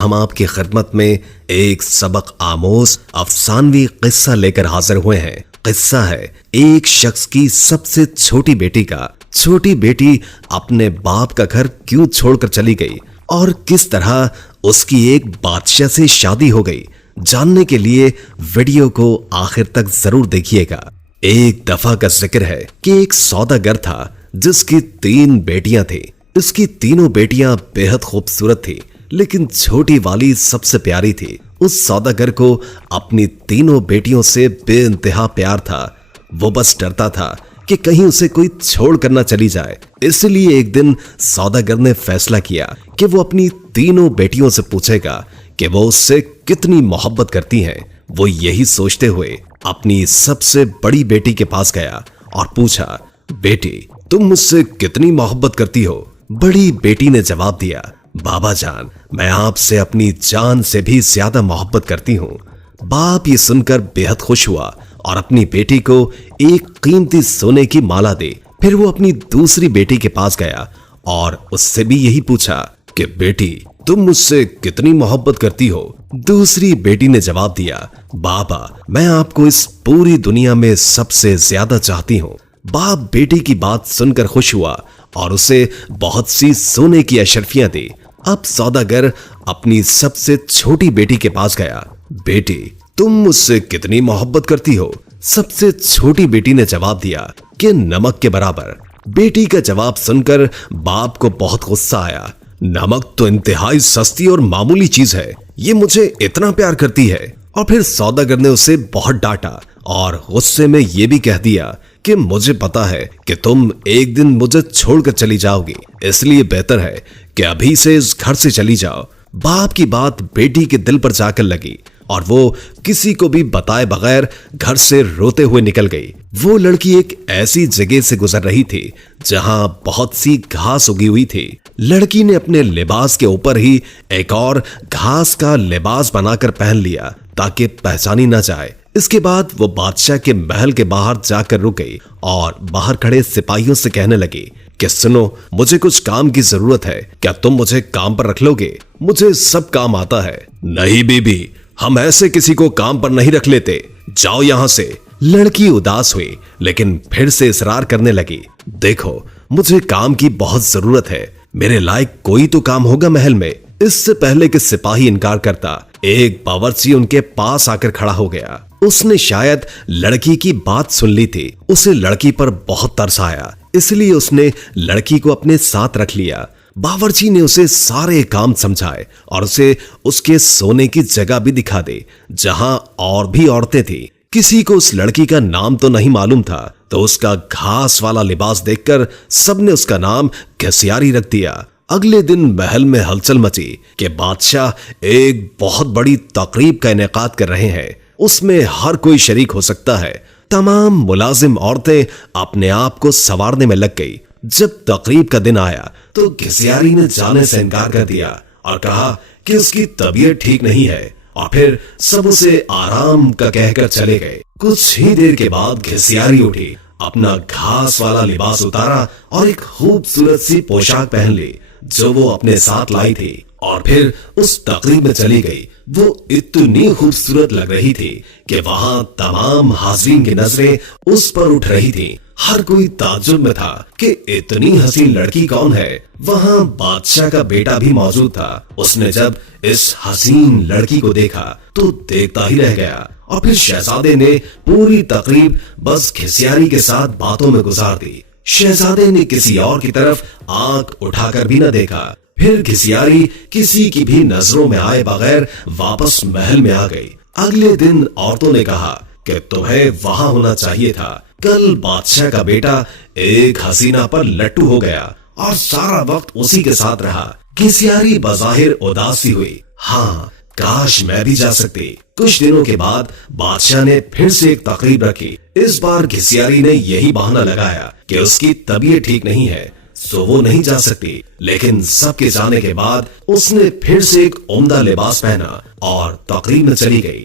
ہم آپ کی خدمت میں ایک سبق آموز افسانوی قصہ لے کر حاضر ہوئے ہیں۔ قصہ ہے ایک شخص کی سب سے چھوٹی بیٹی کا۔ چھوٹی بیٹی اپنے باپ کا گھر کیوں چھوڑ کر چلی گئی اور کس طرح اس کی ایک بادشاہ سے شادی ہو گئی، جاننے کے لیے ویڈیو کو آخر تک ضرور دیکھیے گا۔ ایک دفعہ کا ذکر ہے کہ ایک سوداگر تھا جس کی 3 بیٹیاں تھیں۔ اس کی تینوں بیٹیاں بے حد خوبصورت تھیں، لیکن چھوٹی والی سب سے پیاری تھی۔ اس سوداگر کو اپنی تینوں بیٹیوں سے بے انتہا پیار تھا۔ وہ بس ڈرتا تھا کہ کہیں اسے کوئی چھوڑ کر نہ چلی جائے۔ اس لیے ایک دن سوداگر نے فیصلہ کیا کہ وہ اپنی تینوں بیٹیوں سے پوچھے گا کہ وہ اس سے کتنی محبت کرتی ہیں۔ وہ یہی سوچتے ہوئے اپنی سب سے بڑی بیٹی کے پاس گیا اور پوچھا، بیٹی تم مجھ سے کتنی محبت کرتی ہو؟ بڑی بیٹی نے جواب دیا، بابا جان میں آپ سے اپنی جان سے بھی زیادہ محبت کرتی ہوں۔ باپ یہ سن کر بے حد خوش ہوا اور اپنی بیٹی کو ایک قیمتی سونے کی مالا دی۔ پھر وہ اپنی دوسری بیٹی کے پاس گیا اور اس سے بھی یہی پوچھا کہ بیٹی تم مجھ سے کتنی محبت کرتی ہو؟ دوسری بیٹی نے جواب دیا، بابا میں آپ کو اس پوری دنیا میں سب سے زیادہ چاہتی ہوں۔ باپ بیٹی کی بات سن کر خوش ہوا اور اسے بہت سی سونے کی اشرفیاں دی۔ اب سوداگر اپنی سب سے چھوٹی بیٹی کے پاس گیا، بیٹی تم مجھ سے کتنی محبت کرتی ہو؟ سب سے چھوٹی بیٹی نے جواب دیا کہ نمک کے برابر۔ بیٹی کا جواب سن کر باپ کو بہت غصہ آیا۔ نمک تو انتہائی سستی اور معمولی چیز ہے، یہ مجھے اتنا پیار کرتی ہے؟ اور پھر سوداگر نے اسے بہت ڈانٹا اور غصے میں یہ بھی کہہ دیا کہ مجھے پتا ہے کہ تم ایک دن مجھے چھوڑ کر چلی جاؤ گی، اس لیے بہتر ہے کہ ابھی سے اس گھر سے چلی جاؤ۔ باپ کی بات بیٹی کے دل پر جا کر لگی اور وہ کسی کو بھی بتائے بغیر گھر سے روتے ہوئے نکل گئی۔ وہ لڑکی ایک ایسی جگہ سے گزر رہی تھی جہاں بہت سی گھاس اگی ہوئی تھی۔ لڑکی نے اپنے لباس کے اوپر ہی ایک اور گھاس کا لباس بنا کر پہن لیا تاکہ پہچانی نہ جائے۔ اس کے بعد وہ بادشاہ کے محل کے باہر جا کر رک گئی اور باہر کھڑے سپاہیوں سے کہنے لگی کہ سنو، مجھے کچھ کام کی ضرورت ہے، کیا تم مجھے کام پر رکھ لو گے؟ مجھے سب کام آتا ہے۔ نہیں بی بی، ہم ایسے کسی کو کام پر نہیں رکھ لیتے، جاؤ یہاں سے۔ لڑکی اداس ہوئی لیکن پھر سے اصرار کرنے لگی، دیکھو مجھے کام کی بہت ضرورت ہے، میرے لائق کوئی تو کام ہوگا محل میں۔ اس سے پہلے کہ سپاہی انکار کرتا، ایک باورچی ان کے پاس آ کر کھڑا ہو گیا۔ اس نے شاید لڑکی کی بات سن لی تھی، اسے لڑکی پر بہت ترس آیا، اس لیے اس نے لڑکی کو اپنے ساتھ رکھ لیا۔ باورچی نے اسے سارے کام سمجھائے اور اسے اس کے سونے کی جگہ بھی دکھا دی جہاں اور بھی عورتیں تھیں۔ کسی کو اس لڑکی کا نام تو نہیں معلوم تھا، تو اس کا گھاس والا لباس دیکھ کر سب نے اس کا نام گھسیاری رکھ دیا۔ اگلے دن محل میں ہلچل مچی کہ بادشاہ ایک بہت بڑی تقریب کا انعقاد کر رہے ہیں، اس میں ہر کوئی شریک ہو سکتا ہے۔ تمام ملازم عورتیں اپنے آپ کو سنوارنے میں لگ گئی۔ جب تقریب کا دن آیا تو گھسیاری نے جانے سے انکار کر دیا اور کہا کہ اس کی طبیعت ٹھیک نہیں ہے، اور پھر سب اسے آرام کا کہہ کر چلے گئے۔ کچھ ہی دیر کے بعد گھسیاری اٹھی، اپنا گھاس والا لباس اتارا اور ایک خوبصورت سی پوشاک پہن لی جو وہ اپنے ساتھ لائی تھی، اور پھر اس تقریب میں چلی گئی۔ وہ اتنی خوبصورت لگ رہی تھی کہ وہاں تمام حاضرین کی نظریں اس پر اٹھ رہی تھیں۔ ہر کوئی تعجب میں تھا کہ اتنی حسین لڑکی کون ہے۔ وہاں بادشاہ کا بیٹا بھی موجود تھا۔ اس نے جب اس حسین لڑکی کو دیکھا تو دیکھتا ہی رہ گیا، اور پھر شہزادے نے پوری تقریب بس گھسیاری کے ساتھ باتوں میں گزار دی۔ شہزادے نے کسی اور کی طرف آنکھ اٹھا کر بھی نہ دیکھا۔ پھر گھسیاری کسی کی بھی نظروں میں آئے بغیر واپس محل میں آ گئی۔ اگلے دن عورتوں نے کہا کہ تمہیں وہاں ہونا چاہیے تھا۔ کل بادشاہ کا بیٹا ایک حسینہ پر لٹو ہو گیا اور سارا وقت اسی کے ساتھ رہا۔ گھسیاری بظاہر اداسی ہوئی، ہاں کاش میں بھی جا سکتی۔ کچھ دنوں کے بعد بادشاہ نے پھر سے ایک تقریب رکھی۔ اس بار گھسیاری نے یہی بہانہ لگایا کہ اس کی طبیعت ٹھیک نہیں ہے، سو وہ نہیں جا سکتی۔ لیکن سب کے جانے کے بعد اس نے پھر سے ایک عمدہ لباس پہنا اور تقریب میں چلی گئی۔